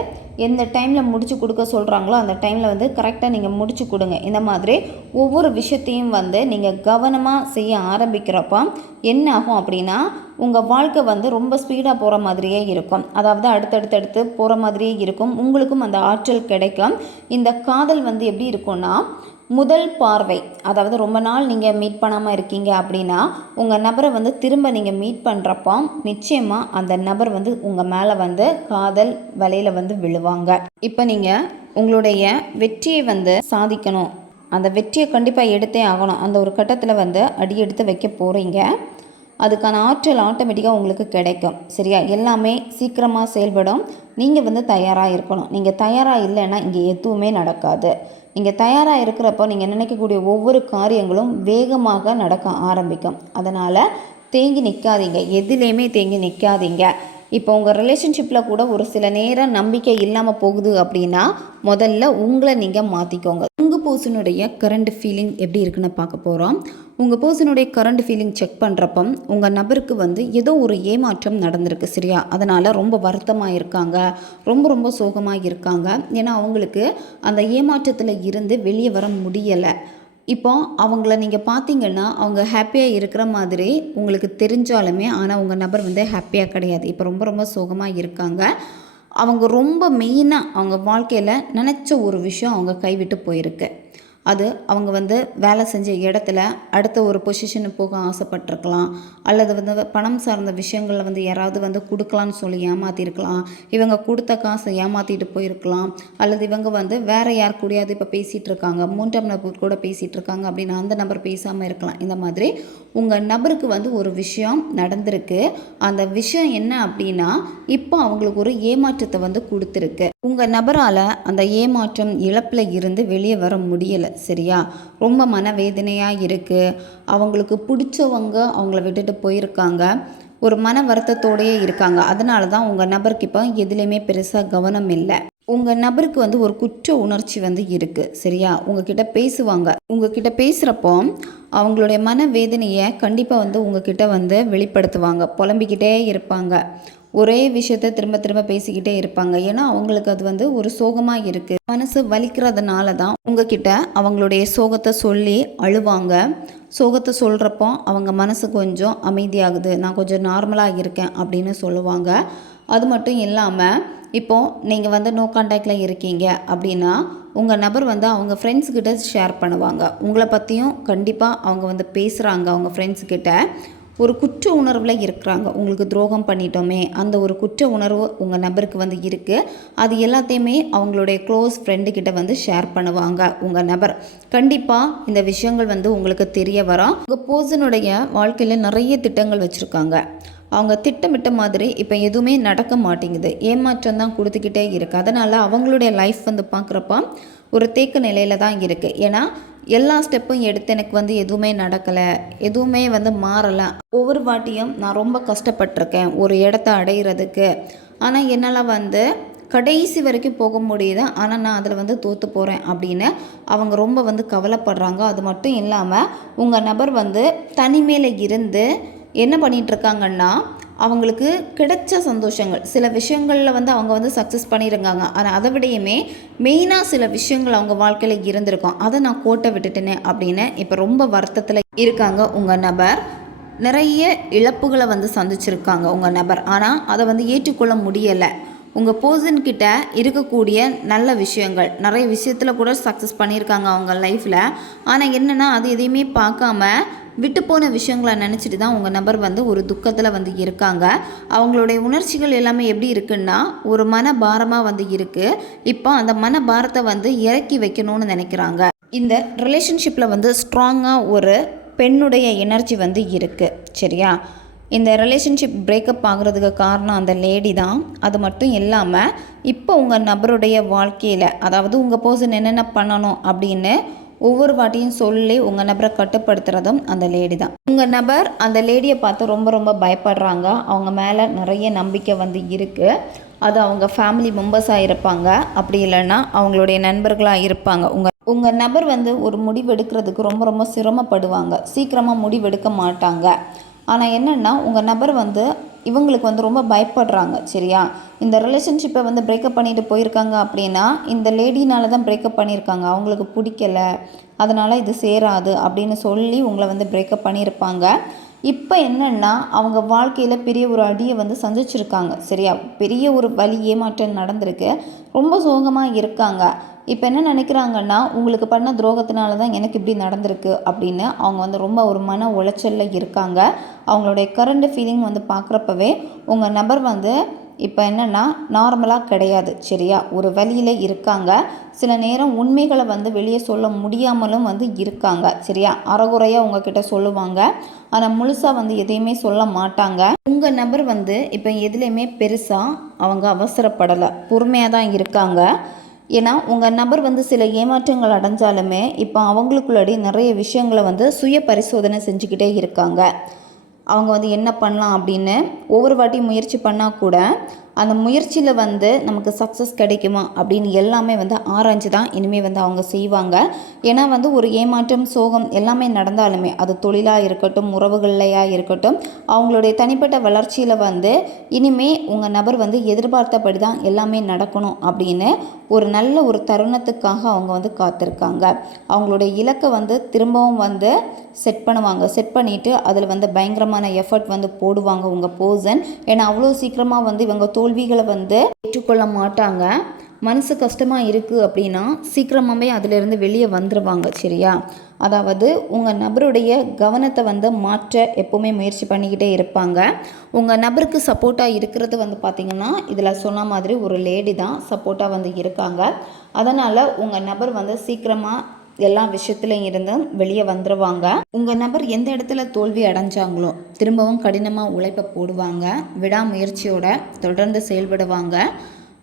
எந்த டைமில் முடிச்சு கொடுக்க சொல்கிறாங்களோ அந்த டைமில் கரெக்டாக நீங்கள் முடிச்சு கொடுங்க. இந்த மாதிரி ஒவ்வொரு விஷயத்தையும் நீங்கள் கவனமாக செய்ய ஆரம்பிக்கிறப்போ என்ன ஆகும் அப்படின்னா உங்கள் வாழ்க்கை ரொம்ப ஸ்பீடாக போகிற மாதிரியே இருக்கும். அதாவது அடுத்தடுத்து போகிற மாதிரியே இருக்கும். உங்களுக்கும் அந்த ஆற்றல் கிடைக்கும். இந்த காதல் எப்படி இருக்கும்னா முதல் பார்வை, அதாவது ரொம்ப நாள் நீங்கள் மீட் பண்ணாமல் இருக்கீங்க அப்படின்னா உங்கள் நபரை திரும்ப நீங்கள் மீட் பண்ணுறப்போ நிச்சயமாக அந்த நபர் உங்கள் மேலே காதல் வலையில் விழுவாங்க. இப்போ நீங்கள் உங்களுடைய வெற்றியை சாதிக்கணும், அந்த வெற்றியை கண்டிப்பாக எடுத்தே ஆகணும். அந்த ஒரு கட்டத்தில் அடி எடுத்து வைக்க போகிறீங்க. அதுக்கான ஆற்றல் ஆட்டோமேட்டிக்காக உங்களுக்கு கிடைக்கும். சரியா? எல்லாமே சீக்கிரமாக செயல்படும். நீங்கள் தயாராக இருக்கணும். நீங்கள் தயாராக இல்லைன்னா இங்கே எதுவுமே நடக்காது. நீங்கள் தயாராக இருக்கிறப்போ நீங்கள் நினைக்கக்கூடிய ஒவ்வொரு காரியங்களும் வேகமாக நடக்க ஆரம்பிக்கும். அதனால் தேங்கி நிற்காதீங்க, எதுலேயுமே தேங்கி நிற்காதீங்க. இப்போ உங்கள் ரிலேஷன்ஷிப்பில் கூட ஒரு சில நேரம் நம்பிக்கை இல்லாமல் போகுது அப்படின்னா முதல்ல உங்களை நீங்கள் மாற்றிக்கோங்க. உங்கள் பர்சனுடைய கரண்ட் ஃபீலிங் எப்படி இருக்குன்னு பார்க்க போகிறோம். உங்கள் பர்சனுடைய கரண்ட் ஃபீலிங் செக் பண்ணுறப்போ உங்கள் நபருக்கு ஏதோ ஒரு ஏமாற்றம் நடந்திருக்கு. சரியா? அதனால் ரொம்ப வருத்தமாக இருக்காங்க, ரொம்ப சோகமாக இருக்காங்க. ஏன்னா அவங்களுக்கு அந்த ஏமாற்றத்தில் இருந்து வெளியே வர முடியலை. இப்போ அவங்கள நீங்கள் பார்த்தீங்கன்னா அவங்க ஹாப்பியாக இருக்கிற மாதிரி உங்களுக்கு தெரிஞ்சாலுமே ஆனால் உங்கள் நபர் ஹாப்பியாக கிடையாது. இப்போ ரொம்ப சோகமாக இருக்காங்க. அவங்க ரொம்ப மெயினாக அவங்க வாழ்க்கையில் நினச்ச ஒரு விஷயம் அவங்க கைவிட்டு போயிருக்கு. அது அவங்க வேலை செஞ்ச இடத்துல அடுத்த ஒரு பொசிஷனுக்கு போக ஆசைப்பட்டிருக்கலாம், அல்லது பணம் சார்ந்த விஷயங்களில் யாராவது கொடுக்கலான்னு சொல்லி ஏமாற்றிருக்கலாம், இவங்க கொடுத்த காசை ஏமாற்றிட்டு போயிருக்கலாம், அல்லது இவங்க வேறு யார் கூடயாவது இப்போ பேசிகிட்டு இருக்காங்க, மூன்றாம் நபர் கூட பேசிகிட்டு இருக்காங்க அப்படின்னு அந்த நபர் பேசாமல் இருக்கலாம். இந்த மாதிரி உங்கள் நபருக்கு ஒரு விஷயம் நடந்திருக்கு. அந்த விஷயம் என்ன அப்படின்னா இப்போ அவங்களுக்கு ஒரு ஏமாற்றத்தை கொடுத்துருக்கு. உங்கள் நபரால் அந்த ஏமாற்றம் இழப்பில் இருந்து வெளியே வர முடியலை. சரியா? ரொம்ப மனவேதனையாக இருக்குது. அவங்களுக்கு பிடிச்சவங்க அவங்கள விட்டுட்டு போயிருக்காங்க. ஒரு மன வருத்தத்தோடையே இருக்காங்க. அதனால தான் உங்கள் நபருக்கு இப்போ எதுலேயுமே பெருசாக கவனம் இல்லை. உங்கள் நபருக்கு ஒரு குற்ற உணர்ச்சி இருக்குது. சரியா? உங்ககிட்ட பேசுவாங்க. உங்ககிட்ட பேசுகிறப்போ அவங்களுடைய மனவேதனையை கண்டிப்பாக உங்ககிட்ட வெளிப்படுத்துவாங்க. புலம்பிக்கிட்டே இருப்பாங்க. ஒரே விஷயத்த திரும்ப பேசிக்கிட்டே இருப்பாங்க. ஏன்னா அவங்களுக்கு அது ஒரு சோகமாக இருக்குது. மனசு வலிக்கிறதுனால தான் உங்ககிட்ட அவங்களுடைய சோகத்தை சொல்லி அழுவாங்க. சோகத்தை சொல்கிறப்போ அவங்க மனசு கொஞ்சம் அமைதியாகுது, நான் கொஞ்சம் நார்மலாக இருக்கேன் அப்படின்னு சொல்லுவாங்க. அது மட்டும் இல்லாமல் இப்போது நீங்கள் நோ கான்டாக்டில் இருக்கீங்க அப்படின்னா உங்கள் நபர் அவங்க ஃப்ரெண்ட்ஸ்கிட்ட ஷேர் பண்ணுவாங்க. உங்களை பற்றியும் கண்டிப்பாக அவங்க பேசுகிறாங்க அவங்க ஃப்ரெண்ட்ஸ்கிட்ட. ஒரு குற்ற உணர்வில் இருக்கிறாங்க. உங்களுக்கு துரோகம் பண்ணிட்டோமே அந்த ஒரு குற்ற உணர்வு உங்கள் நபருக்கு வந்து இருக்குது. அது எல்லாத்தையுமே அவங்களுடைய க்ளோஸ் ஃப்ரெண்டுக்கிட்ட வந்து ஷேர் பண்ணுவாங்க. உங்கள் நபர் கண்டிப்பாக இந்த விஷயங்கள் வந்து உங்களுக்கு தெரிய வரும். உங்கள் பர்சனுடைய வாழ்க்கையில் நிறைய திட்டங்கள் வச்சுருக்காங்க. அவங்க திட்டமிட்ட மாதிரி இப்போ எதுவுமே நடக்க மாட்டேங்குது. ஏமாற்றம் தான் கொடுத்துக்கிட்டே இருக்குது. அதனால் அவங்களுடைய லைஃப் வந்து பார்க்குறப்ப ஒரு தேக்க நிலையில் தான் இருக்குது. ஏன்னா எல்லா ஸ்டெப்பும் எடுத்து எனக்கு வந்து எதுவுமே நடக்கலை, எதுவுமே வந்து மாறலை. ஒவ்வொரு வாட்டியும் நான் ரொம்ப கஷ்டப்பட்டிருக்கேன் ஒரு இடத்த அடையிறதுக்கு. ஆனால் என்னால் வந்து கடைசி வரைக்கும் போக முடியுது, ஆனால் நான் அதில் வந்து தோற்று போகிறேன் அப்படின்னு அவங்க ரொம்ப வந்து கவலைப்படுறாங்க. அது மட்டும் இல்லாமல் உங்கள் நபர் வந்து தனிமையில் இருந்து என்ன பண்ணிகிட்ருக்காங்கன்னா, அவங்களுக்கு கிடைச்ச சந்தோஷங்கள் சில விஷயங்களில் வந்து அவங்க வந்து சக்ஸஸ் பண்ணியிருக்காங்க. ஆனால் அதை விடையுமே மெயினாக சில விஷயங்கள் அவங்க வாழ்க்கையில் இருந்திருக்கும். அதை நான் கோட்டை விட்டுட்டேனே அப்படின்னு இப்போ ரொம்ப வருத்தத்தில் இருக்காங்க உங்கள் நபர். நிறைய இழப்புகளை வந்து சந்திச்சிருக்காங்க உங்கள் நபர். ஆனால் அதை வந்து ஏற்றுக்கொள்ள முடியலை. உங்கள் பர்சன்கிட்ட இருக்கக்கூடிய நல்ல விஷயங்கள் நிறைய விஷயத்தில் கூட சக்ஸஸ் பண்ணியிருக்காங்க அவங்க லைஃப்பில். ஆனால் என்னென்னா அது எதையுமே பார்க்காம விட்டு போன விஷயங்களை நினச்சிட்டு தான் உங்கள் நபர் வந்து ஒரு துக்கத்தில் வந்து இருக்காங்க. அவங்களுடைய உணர்ச்சிகள் எல்லாமே எப்படி இருக்குன்னா ஒரு மன பாரமாக வந்து இருக்குது. இப்போ அந்த மன பாரத்தை வந்து இறக்கி வைக்கணும்னு நினைக்கிறாங்க. இந்த ரிலேஷன்ஷிப்பில் வந்து ஸ்ட்ராங்காக ஒரு பெண்ணுடைய எனர்ஜி வந்து இருக்குது. சரியா? இந்த ரிலேஷன்ஷிப் பிரேக்கப் ஆகிறதுக்கு காரணம் அந்த லேடி தான். அது மட்டும் இல்லாமல் இப்போ உங்கள் நபருடைய வாழ்க்கையில் அதாவது உங்கள் பர்சன் என்னென்ன பண்ணணும் அப்படின்னு ஒவ்வொரு வாட்டியும் சொல்லி உங்கள் நபரை கட்டுப்படுத்துகிறதும் அந்த லேடி தான். உங்கள் நபர் அந்த லேடியை பார்த்து ரொம்ப ரொம்ப பயப்படுறாங்க. அவங்க மேலே நிறைய நம்பிக்கை வந்து இருக்குது. அது அவங்க ஃபேமிலி மெம்பர்ஸாக இருப்பாங்க, அப்படி இல்லைன்னா அவங்களுடைய நண்பர்களாக இருப்பாங்க. உங்கள் நபர் வந்து ஒரு முடிவு எடுக்கிறதுக்கு ரொம்ப ரொம்ப சிரமப்படுவாங்க. சீக்கிரமாக முடிவெடுக்க மாட்டாங்க. ஆனால் என்னென்னா உங்கள் நபர் வந்து இவங்களுக்கு வந்து ரொம்ப பயப்படுறாங்க. சரியா? இந்த ரிலேஷன்ஷிப்பை வந்து பிரேக்கப் பண்ணிட்டு போயிருக்காங்க அப்படின்னா இந்த லேடினால தான் பிரேக்கப் பண்ணியிருக்காங்க. அவங்களுக்கு பிடிக்கலை, அதனால் இது சேராது அப்படின்னு சொல்லி உங்களை வந்து பிரேக்கப் பண்ணியிருப்பாங்க. இப்போ என்னென்னா அவங்க வாழ்க்கையில் பெரிய ஒரு அடியை வந்து சந்திச்சிருக்காங்க. சரியா? பெரிய ஒரு வலி ஏமாற்றம் நடந்திருக்கு. ரொம்ப சோகமாக இருக்காங்க. இப்போ என்ன நினைக்கிறாங்கன்னா உங்களுக்கு பண்ண துரோகத்தினால தான் எனக்கு இப்படி நடந்திருக்கு அப்படின்னு அவங்க வந்து ரொம்ப ஒரு மன உளைச்சலில் இருக்காங்க. அவங்களுடைய கரண்ட் ஃபீலிங் வந்து பார்க்குறப்பவே உங்கள் நபர் வந்து இப்போ என்னென்னா நார்மலாக கிடையாது. சரியா? ஒரு வழியில் இருக்காங்க. சில நேரம் உண்மைகளை வந்து வெளியே சொல்ல முடியாமலும் வந்து இருக்காங்க. சரியா? அறகுறையாக உங்ககிட்ட சொல்லுவாங்க, ஆனால் முழுசாக வந்து எதையுமே சொல்ல மாட்டாங்க. உங்கள் நபர் வந்து இப்போ எதுலேயுமே பெருசாக அவங்க அவசரப்படலை, பொறுமையாக தான் இருக்காங்க. ஏன்னா உங்கள் நபர் வந்து சில ஏமாற்றங்கள் அடைஞ்சாலுமே இப்போ அவங்களுக்குள்ளாடி நிறைய விஷயங்களை வந்து சுய பரிசோதனை செஞ்சுக்கிட்டே இருக்காங்க. அவங்க வந்து என்ன பண்ணலாம் அப்படின்னு ஒவ்வொரு வாட்டியும் முயற்சி பண்ணால் கூட அந்த முயற்சியில் வந்து நமக்கு சக்ஸஸ் கிடைக்குமா அப்படின்னு எல்லாமே வந்து ஆராய்ஞ்சு தான் இனிமேல் வந்து அவங்க செய்வாங்க. ஏன்னா வந்து ஒரு ஏமாற்றம் சோகம் எல்லாமே நடந்தாலுமே அது தொழிலாக இருக்கட்டும், உறவுகள்லையாக இருக்கட்டும், அவங்களுடைய தனிப்பட்ட வளர்ச்சியில் வந்து இனிமே உங்கள் நபர் வந்து எதிர்பார்த்தபடி தான் எல்லாமே நடக்கணும் அப்படின்னு ஒரு நல்ல ஒரு தருணத்துக்காக அவங்க வந்து காத்திருக்காங்க. அவங்களுடைய இலக்கை வந்து திரும்பவும் வந்து செட் பண்ணுவாங்க. செட் பண்ணிவிட்டு அதில் வந்து பயங்கரமான எஃபர்ட் வந்து போடுவாங்க உங்கள் பர்சன். ஏன்னா அவ்வளோ சீக்கிரமாக வந்து இவங்க தோல்விகளை வந்து ஏற்றுக்கொள்ள மாட்டாங்க. மனசு கஷ்டமாக இருக்குது அப்படின்னா சீக்கிரமாகவே அதிலிருந்து வெளியே வந்துடுவாங்க. சரியா? அதாவது உங்கள் நபருடைய கவனத்தை வந்து மாற்ற எப்போவுமே முயற்சி பண்ணிக்கிட்டே இருப்பாங்க. உங்கள் நபருக்கு சப்போர்ட்டாக இருக்கிறது வந்து பார்த்திங்கன்னா இதில் சொன்ன மாதிரி ஒரு லேடி தான் சப்போர்ட்டாக வந்து இருக்காங்க. அதனால் உங்கள் நபர் வந்து சீக்கிரமாக எல்லா விஷயத்துலையும் இருந்து வெளியே வந்துடுவாங்க. உங்கள் நபர் எந்த இடத்துல தோல்வி அடைஞ்சாங்களோ திரும்பவும் கடினமாக உழைப்பை போடுவாங்க. விடாமுயற்சியோட தொடர்ந்து செயல்படுவாங்க.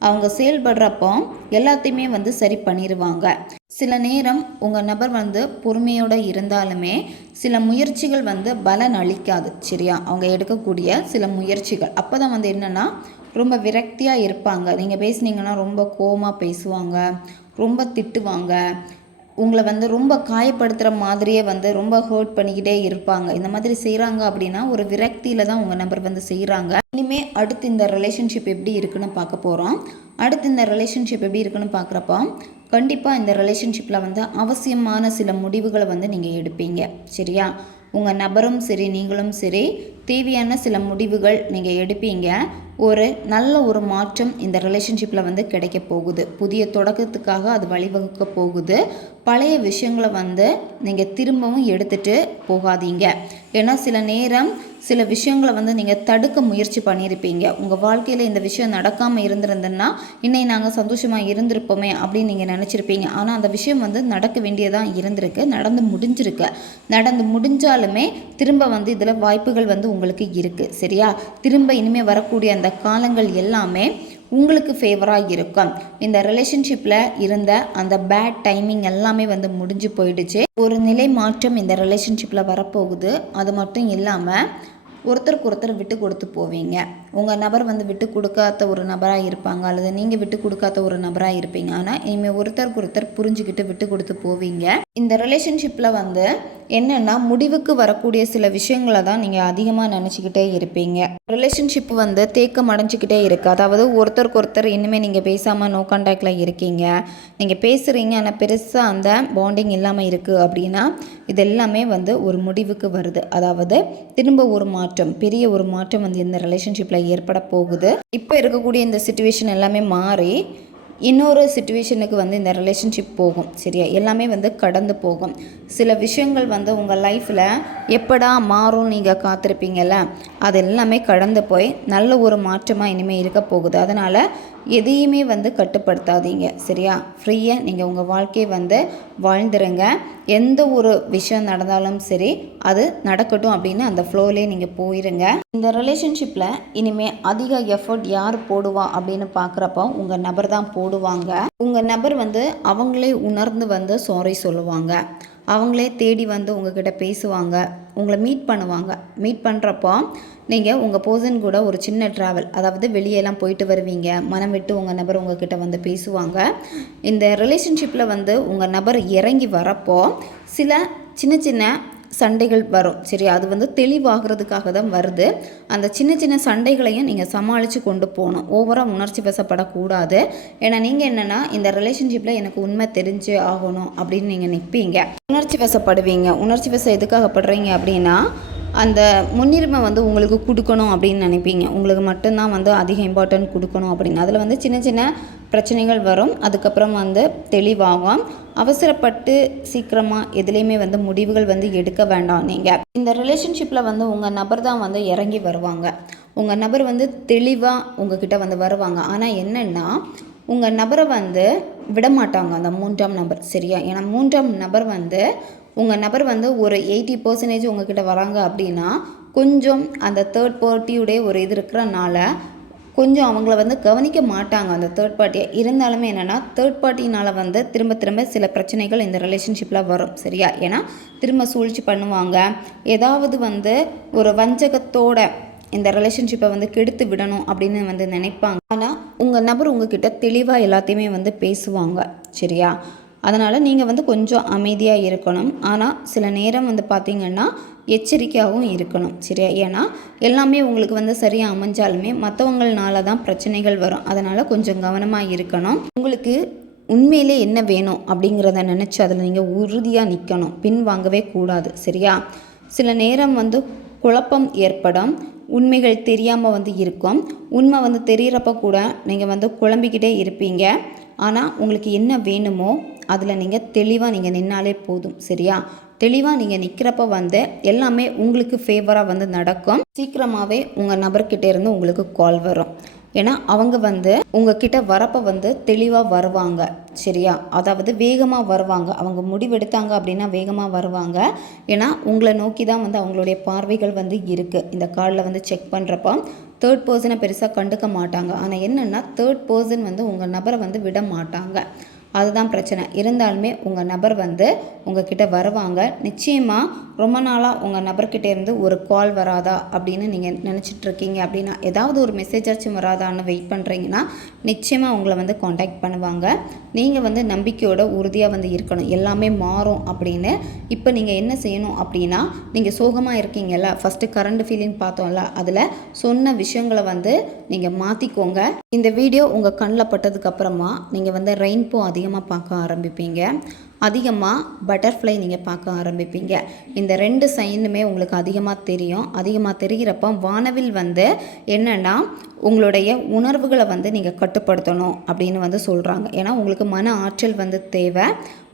அவங்க செயல்படுறப்போ எல்லாத்தையுமே வந்து சரி பண்ணிடுவாங்க. சில நேரம் உங்கள் நபர் வந்து பொறுமையோடு இருந்தாலுமே சில முயற்சிகள் வந்து பலன் அளிக்காது. சரியா? அவங்க எடுக்கக்கூடிய சில முயற்சிகள் அப்போ தான் வந்து என்னென்னா ரொம்ப விரக்தியாக இருப்பாங்க. நீங்கள் பேசுனீங்கன்னா ரொம்ப கோவமாக பேசுவாங்க, ரொம்ப திட்டுவாங்க, உங்களை வந்து ரொம்ப காயப்படுத்துகிற மாதிரியே வந்து ரொம்ப ஹர்ட் பண்ணிக்கிட்டே இருப்பாங்க. இந்த மாதிரி செய்கிறாங்க அப்படின்னா ஒரு விரக்தியில் தான் உங்கள் நபர் வந்து செய்கிறாங்க. இனிமேல் அடுத்து இந்த ரிலேஷன்ஷிப் எப்படி இருக்குன்னு பார்க்க போகிறோம். அடுத்து இந்த ரிலேஷன்ஷிப் எப்படி இருக்குன்னு பார்க்குறப்ப கண்டிப்பாக இந்த ரிலேஷன்ஷிப்பில் வந்து அவசியமான சில முடிவுகளை வந்து நீங்கள் எடுப்பீங்க. சரியா? உங்கள் நபரும் சரி நீங்களும் சரி தேவையான சில முடிவுகள் நீங்கள் எடுப்பீங்க. ஒரு நல்ல ஒரு மாற்றம் இந்த ரிலேஷன்ஷிப்பில் வந்து கிடைக்க போகுது. புதிய தொடக்கத்துக்காக அது வழிவகுக்க போகுது. பழைய விஷயங்களை வந்து நீங்கள் திரும்பவும் எடுத்துகிட்டு போகாதீங்க. ஏன்னா சில நேரம் சில விஷயங்களை வந்து நீங்கள் தடுக்க முயற்சி பண்ணியிருப்பீங்க. உங்கள் வாழ்க்கையில் இந்த விஷயம் நடக்காமல் இருந்திருந்ததுன்னா இன்னைக்கு நாங்கள் சந்தோஷமாக இருந்திருப்போமே அப்படின்னு நீங்கள் நினச்சிருப்பீங்க. ஆனால் அந்த விஷயம் வந்து நடக்க வேண்டியதாக இருந்திருக்கு, நடந்து முடிஞ்சிருக்கு. நடந்து முடிஞ்சாலுமே திரும்ப வந்து இதில் வாய்ப்புகள் வந்து உங்களுக்கு இருக்குது. சரியா? திரும்ப இனிமேல் வரக்கூடிய அந்த காலங்கள் எல்லாமே உங்களுக்கு ஃபேவராக இருக்கும். இந்த ரிலேஷன்ஷிப்பில் இருந்த அந்த பேட் டைமிங் எல்லாமே வந்து முடிஞ்சு போயிடுச்சு. ஒரு நிலை மாற்றம் இந்த ரிலேஷன்ஷிப்பில் வரப்போகுது. அது மட்டும் இல்லாமல் ஒருத்தருக்கு ஒருத்தர் விட்டு கொடுத்து போவீங்க. உங்கள் நபர் வந்து விட்டு கொடுக்காத ஒரு நபராக இருப்பாங்க, அல்லது நீங்கள் விட்டு கொடுக்காத ஒரு நபராக இருப்பீங்க. ஆனால் இனிமேல் ஒருத்தருக்கு ஒருத்தர் புரிஞ்சுக்கிட்டு விட்டு கொடுத்து போவீங்க. இந்த ரிலேஷன்ஷிப்பில் வந்து என்னென்னா முடிவுக்கு வரக்கூடிய சில விஷயங்களை தான் நீங்கள் அதிகமாக நினச்சிக்கிட்டே இருப்பீங்க. ரிலேஷன்ஷிப் வந்து தேக்கம் அடைஞ்சிக்கிட்டே இருக்குது. அதாவது ஒருத்தருக்கு ஒருத்தர் இனிமேல் நீங்கள் பேசாமல் நோ கான்டாக்டில் இருக்கீங்க, நீங்கள் பேசுகிறீங்க ஆனால் பெருசாக அந்த பாண்டிங் இல்லாமல் இருக்குது அப்படின்னா இது எல்லாமே வந்து ஒரு முடிவுக்கு வருது. அதாவது திரும்ப ஒரு மாற்றம், பெரிய ஒரு மாற்றம் வந்து இந்த ரிலேஷன்ஷிப்பில் ஏற்பட போகுது. இப்போ இருக்கக்கூடிய இந்த சிச்சுவேஷன் எல்லாமே மாறி இன்னொரு சிச்சுவேஷனுக்கு வந்து இந்த ரிலேஷன்ஷிப் போகும். சரியா? எல்லாமே வந்து கடந்து போகும். சில விஷயங்கள் வந்து உங்கள் லைஃப்பில் எப்படா மாறும் நீங்கள் காத்திருப்பீங்கள்ல, அது எல்லாமே கடந்து போய் நல்ல ஒரு மாற்றமாக இனிமேல் இருக்க போகுது. அதனால் எதையுமே வந்து கட்டுப்படுத்தாதீங்க. சரியா? ஃப்ரீயாக நீங்கள் உங்கள் வாழ்க்கையை வந்து வாழ்ந்துருங்க. எந்த ஒரு விஷயம் நடந்தாலும் சரி அது நடக்கட்டும் அப்படின்னு அந்த ஃப்ளோலே நீங்கள் போயிருங்க. இந்த ரிலேஷன்ஷிப்பில் இனிமேல் அதிக எஃபர்ட் யார் போடுவா அப்படின்னு பார்க்குறப்போ உங்கள் நபர் தான் போடுவாங்க. உங்கள் நபர் வந்து அவங்களே உணர்ந்து வந்து சாரி சொல்லுவாங்க, அவங்களே தேடி வந்து உங்ககிட்ட பேசுவாங்க, உங்களை மீட் பண்ணுவாங்க. மீட் பண்ணுறப்போ நீங்கள் உங்கள் பர்சன் கூட ஒரு சின்ன ட்ராவல், அதாவது வெளியெல்லாம் போயிட்டு வருவீங்க, மனம் விட்டு உங்கள் நபர் உங்ககிட்ட வந்து பேசுவாங்க. இந்த ரிலேஷன்ஷிப்பில் வந்து உங்கள் நபர் இறங்கி வரப்போ சில சின்ன சின்ன சண்டைகள் வரும். சரி, அது வந்து தெளிவாகிறதுக்காக தான் வருது. அந்த சின்ன சின்ன சண்டைகளையும் நீங்கள் சமாளித்து கொண்டு போகணும். ஓவராக உணர்ச்சி வசப்படக்கூடாது. ஏன்னா நீங்கள் என்னென்னா இந்த ரிலேஷன்ஷிப்பில் எனக்கு உண்மை தெரிஞ்சே ஆகணும் அப்படின்னு நீங்கள் நிற்பீங்க. உணர்ச்சி வசப்படுவீங்க. உணர்ச்சி வசம் எதுக்காகப்படுறீங்க அப்படின்னா அந்த முன்னுரிமை வந்து உங்களுக்கு கொடுக்கணும் அப்படின்னு நினைப்பீங்க. உங்களுக்கு மட்டும்தான் வந்து அதிக இம்பார்ட்டன்ட் கொடுக்கணும் அப்படின்னு. அதில் வந்து சின்ன சின்ன பிரச்சனைகள் வரும். அதுக்கப்புறம் வந்து தெளிவாகும். அவசரப்பட்டு சீக்கிரமாக எதுலேயுமே வந்து முடிவுகள் வந்து எடுக்க வேண்டாம். நீங்கள் இந்த ரிலேஷன்ஷிப்பில் வந்து உங்கள் நபர் தான் வந்து இறங்கி வருவாங்க. உங்கள் நபர் வந்து தெளிவாக உங்ககிட்ட வந்து வருவாங்க. ஆனால் என்னென்னா உங்கள் நபரை வந்து விடமாட்டாங்க அந்த மூன்றாம் நபர். சரியா? ஏன்னா மூன்றாம் நபர் வந்து உங்கள் நபர் வந்து ஒரு 80% உங்ககிட்ட வராங்க அப்படின்னா கொஞ்சம் அந்த தேர்ட் பார்ட்டியுடைய ஒரு இது இருக்கிறனால கொஞ்சம் அவங்கள வந்து கவனிக்க மாட்டாங்க அந்த தேர்ட் பார்ட்டியை. இருந்தாலுமே என்னென்னா தேர்ட் பார்ட்டினால் வந்து திரும்ப திரும்ப சில பிரச்சனைகள் இந்த ரிலேஷன்ஷிப்பில் வரும். சரியா? ஏன்னா திரும்ப சூழ்ச்சி பண்ணுவாங்க, ஏதாவது வந்து ஒரு வஞ்சகத்தோட இந்த ரிலேஷன்ஷிப்பை வந்து கெடுத்து விடணும் அப்படின்னு வந்து நினைப்பாங்க. ஆனால் உங்கள் நபர் உங்ககிட்ட தெளிவாக எல்லாத்தையுமே வந்து பேசுவாங்க. சரியா? அதனால் நீங்கள் வந்து கொஞ்சம் அமைதியாக இருக்கணும். ஆனால் சில நேரம் வந்து பார்த்திங்கன்னா எச்சரிக்கையாகவும் இருக்கணும். சரியா? ஏன்னா எல்லாமே உங்களுக்கு வந்து சரியாக அமைஞ்சாலுமே மற்றவங்களால தான் பிரச்சனைகள் வரும். அதனால் கொஞ்சம் கவனமாக இருக்கணும். உங்களுக்கு உண்மையிலே என்ன வேணும் அப்படிங்கிறத நினச்சி அதில் நீங்கள் உறுதியாக நிற்கணும். பின் வாங்கவே கூடாது. சரியா? சில நேரம் வந்து குழப்பம் ஏற்படும். உண்மைகள் தெரியாமல் வந்து இருக்கும். உண்மை வந்து தெரிகிறப்ப கூட நீங்கள் வந்து குழம்பிக்கிட்டே இருப்பீங்க. ஆனால் உங்களுக்கு என்ன வேணுமோ அதில் நீங்கள் தெளிவாக நீங்கள் நின்னாலே போதும். சரியா? தெளிவாக நீங்கள் நிற்கிறப்ப வந்து எல்லாமே உங்களுக்கு ஃபேவராக வந்து நடக்கும். சீக்கிரமாகவே உங்கள் நபர்கிட்ட இருந்து உங்களுக்கு கால் வரும். ஏன்னா அவங்க வந்து உங்ககிட்ட வரப்போ வந்து தெளிவாக வருவாங்க. சரியா? அதாவது வேகமாக வருவாங்க. அவங்க முடிவெடுத்தாங்க அப்படின்னா வேகமாக வருவாங்க. ஏன்னா உங்களை நோக்கி தான் வந்து அவங்களுடைய பார்வைகள் வந்து இருக்குது. இந்த காலில் வந்து செக் பண்ணுறப்போ தேர்ட் பர்சனை பெருசாக கண்டுக்க மாட்டாங்க. ஆனால் என்னென்னா தேர்ட் பர்சன் வந்து உங்கள் நபரை வந்து விட மாட்டாங்க. அதுதான் பிரச்சனை. இருந்தாலுமே உங்கள் நபர் வந்து உங்ககிட்ட வருவாங்க. நிச்சயமாக ரொம்ப நாளாக உங்கள் நபர்கிட்ட இருந்து ஒரு கால் வராதா அப்படின்னு நீங்கள் நினச்சிட்ருக்கீங்க அப்படின்னா, ஏதாவது ஒரு மெசேஜாச்சும் வராதான்னு வெயிட் பண்ணுறீங்கன்னா நிச்சயமாக உங்களை வந்து காண்டாக்ட் பண்ணுவாங்க. நீங்கள் வந்து நம்பிக்கையோட உறுதியாக வந்து இருக்கணும். எல்லாமே மாறும் அப்படின்னு. இப்போ நீங்கள் என்ன செய்யணும் அப்படின்னா, நீங்கள் சோகமாக இருக்கீங்கல்ல, ஃபஸ்ட்டு கரண்ட் ஃபீலிங் பார்த்தோம்ல, அதில் சொன்ன விஷயங்களை வந்து நீங்கள் மாற்றிக்கோங்க. இந்த வீடியோ உங்கள் கண்ணில் பட்டதுக்கப்புறமா நீங்கள் வந்து ரெயின்போ அதிகமாக பார்க்க ஆரம்பிப்பீங்க. அதிகமாக பட்டர்ஃப்ளை நீங்கள் பார்க்க ஆரம்பிப்பீங்க. இந்த இந்த 2 சைனுமே உங்களுக்கு அதிகமாக தெரியும். அதிகமாக தெரிகிறப்ப வானவில் வந்து என்னென்னா உங்களுடைய உணர்வுகளை வந்து நீங்கள் கட்டுப்படுத்தணும் அப்படின்னு வந்து சொல்கிறாங்க. ஏன்னா உங்களுக்கு மன ஆற்றல் வந்து தேவை.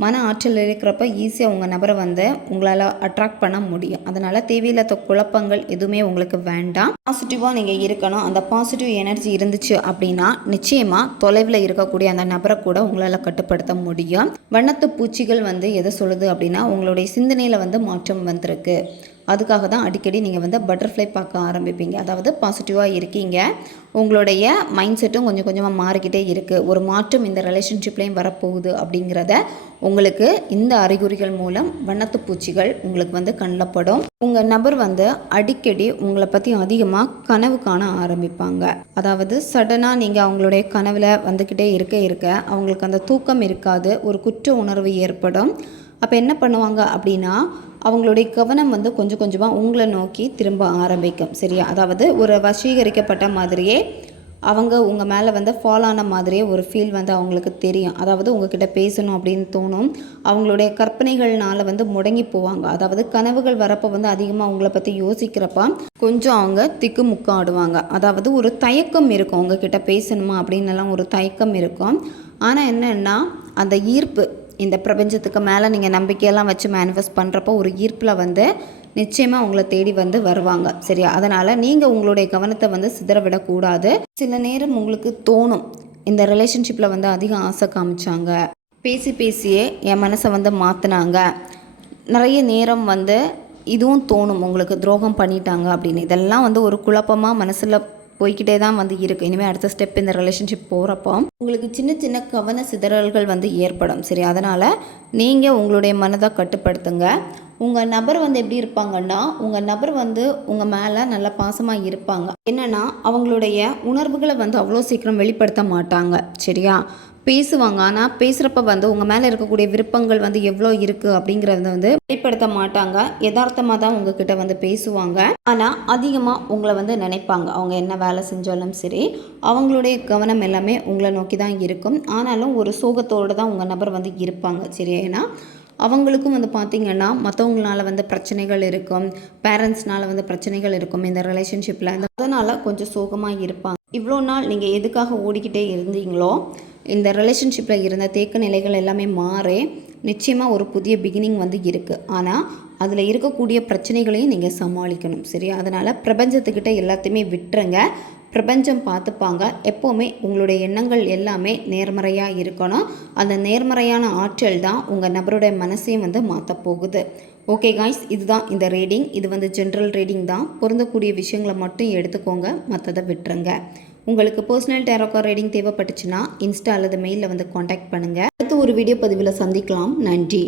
மன ஆற்றல் இருக்கிறப்ப ஈஸியாக உங்கள் நபரை வந்து உங்களால் அட்ராக்ட் பண்ண முடியும். அதனால் தேவையில்லாத குழப்பங்கள் எதுவுமே உங்களுக்கு வேண்டாம். பாசிட்டிவாக நீங்கள் இருக்கணும். அந்த பாசிட்டிவ் எனர்ஜி இருந்துச்சு அப்படின்னா நிச்சயமாக தொலைவில் இருக்கக்கூடிய அந்த நபரை கூட உங்களால் கட்டுப்படுத்த முடியும். வண்ணத்து பூச்சிகள் வந்து எதை சொல்லுது அப்படின்னா உங்களுடைய சிந்தனையில் வந்து மாற்றம் வந்திருக்கு. அதுக்காக தான் அடிக்கடி நீங்கள் வந்து பட்டர்ஃப்ளை பார்க்க ஆரம்பிப்பீங்க. அதாவது பாசிட்டிவாக இருக்கீங்க. உங்களுடைய மைண்ட் செட்டும் கொஞ்சம் கொஞ்சமாக மாறிக்கிட்டே இருக்குது. ஒரு மாற்றம் இந்த ரிலேஷன்ஷிப்லேயும் வரப்போகுது அப்படிங்கிறத உங்களுக்கு இந்த அறிகுறிகள் மூலம் வண்ணத்து பூச்சிகள் உங்களுக்கு வந்து கண்ணில் படும். உங்கள் நபர் வந்து அடிக்கடி உங்களை பற்றி அதிகமாக கனவு காண ஆரம்பிப்பாங்க. அதாவது சடனாக நீங்கள் அவங்களுடைய கனவில் வந்துக்கிட்டே இருக்க அவங்களுக்கு அந்த தூக்கம் இருக்காது. ஒரு குற்ற உணர்வு ஏற்படும். அப்போ என்ன பண்ணுவாங்க அப்படின்னா அவங்களுடைய கவனம் வந்து கொஞ்சம் கொஞ்சமாக உங்களை நோக்கி திரும்ப ஆரம்பிக்கும். சரியா? அதாவது ஒரு வசீகரிக்கப்பட்ட மாதிரியே அவங்க உங்கள் மேலே வந்து ஃபாலோ ஆன மாதிரியே ஒரு ஃபீல் வந்து அவங்களுக்கு தெரியும். அதாவது உங்ககிட்ட பேசணும் அப்படின்னு தோணும். அவங்களுடைய கற்பனைகள்னால வந்து முடங்கி போவாங்க. அதாவது கனவுகள் வரப்போ வந்து அதிகமாக உங்களை பற்றி யோசிக்கிறப்ப கொஞ்சம் அவங்க திக்குமுக்க ஆடுவாங்க. அதாவது ஒரு தயக்கம் இருக்கும். உங்ககிட்ட பேசணுமா அப்படின்னலாம் ஒரு தயக்கம் இருக்கும். ஆனால் என்னென்னா அந்த ஈர்ப்பு இந்த பிரபஞ்சத்துக்கு மேலே நீங்கள் நம்பிக்கையெல்லாம் வச்சு மேனிஃபெஸ்ட் பண்ணுறப்போ ஒரு ஈர்ப்பில் வந்து நிச்சயமாக உங்களை தேடி வந்து வருவாங்க. சரியா? அதனால் நீங்கள் உங்களுடைய கவனத்தை வந்து சிதற விடக்கூடாது. சில நேரம் உங்களுக்கு தோணும் இந்த ரிலேஷன்ஷிப்பில் வந்து அதிக ஆசை காமிச்சாங்க, பேசியே என் மனசை வந்து மாற்றினாங்க. நிறைய நேரம் வந்து இதுவும் தோணும் உங்களுக்கு துரோகம் பண்ணிட்டாங்க அப்படின்னு. இதெல்லாம் வந்து ஒரு குழப்பமாக மனசில் போய்கிட்டே தான் வந்து இருக்குது. இனிமேல் அடுத்த ஸ்டெப் இந்த ரிலேஷன்ஷிப் போகிறப்போ உங்களுக்கு சின்ன சின்ன கவன சிதறல்கள் வந்து ஏற்படும். சரி, அதனால் நீங்கள் உங்களுடைய மனதை கட்டுப்படுத்துங்க. உங்கள் நபர் வந்து எப்படி இருப்பாங்கன்னா உங்கள் நபர் வந்து உங்கள் மேலே நல்ல பாசமாக இருப்பாங்க. என்னென்னா அவங்களுடைய உணர்வுகளை வந்து அவ்வளோ சீக்கிரம் வெளிப்படுத்த மாட்டாங்க. சரியா? பேசுவாங்க. ஆனால் பேசுகிறப்ப வந்து உங்கள் மேலே இருக்கக்கூடிய விருப்பங்கள் வந்து எவ்வளோ இருக்குது அப்படிங்கிறத வந்து வெளிப்படுத்த மாட்டாங்க. யதார்த்தமாக தான் உங்ககிட்ட வந்து பேசுவாங்க. ஆனால் அதிகமாக உங்களை வந்து நினைப்பாங்க. அவங்க என்ன வேலை செஞ்சாலும் சரி அவங்களுடைய கவனம் எல்லாமே உங்களை நோக்கி தான் இருக்கும். ஆனாலும் ஒரு சோகத்தோடு தான் உங்கள் நபர் வந்து இருப்பாங்க. சரி, ஏன்னா அவங்களுக்கும் வந்து பார்த்திங்கன்னா மற்றவங்களால வந்து பிரச்சனைகள் இருக்கும், பேரண்ட்ஸ்னால வந்து பிரச்சனைகள் இருக்கும் இந்த ரிலேஷன்ஷிப்பில். அதனால் கொஞ்சம் சோகமாக இருப்பாங்க. இவ்வளோ நாள் நீங்கள் எதுக்காக ஓடிக்கிட்டே இருந்தீங்களோ இந்த ரிலேஷன்ஷிப்பில் இருந்த தேக்க நிலைகள் எல்லாமே மாறி நிச்சயமாக ஒரு புதிய பிகினிங் வந்து இருக்குது. ஆனால் அதில் இருக்கக்கூடிய பிரச்சனைகளையும் நீங்கள் சமாளிக்கணும். சரியா? அதனால் பிரபஞ்சத்துக்கிட்ட எல்லாத்தையுமே விட்டுருங்க. பிரபஞ்சம் பார்த்துப்பாங்க. எப்போவுமே உங்களுடைய எண்ணங்கள் எல்லாமே நேர்மறையாக இருக்கணும். அந்த நேர்மறையான ஆற்றல் தான் உங்கள் நபருடைய மனசையும் வந்து மாற்ற போகுது. ஓகே காய்ஸ், இதுதான் இந்த ரீடிங். இது வந்து ஜென்ரல் ரீடிங் தான். பொருந்தக்கூடிய விஷயங்களை மட்டும் எடுத்துக்கோங்க, மற்றதை விட்டுருங்க. உங்களுக்கு பர்சனல் டேரோ கார்ட் ரீடிங் தேவைப்பட்டுச்சுன்னா இன்ஸ்டா அல்லது மெயிலில் வந்து காண்டாக்ட் பண்ணுங்கள். அடுத்து ஒரு வீடியோ பதிவில் சந்திக்கலாம். நன்றி.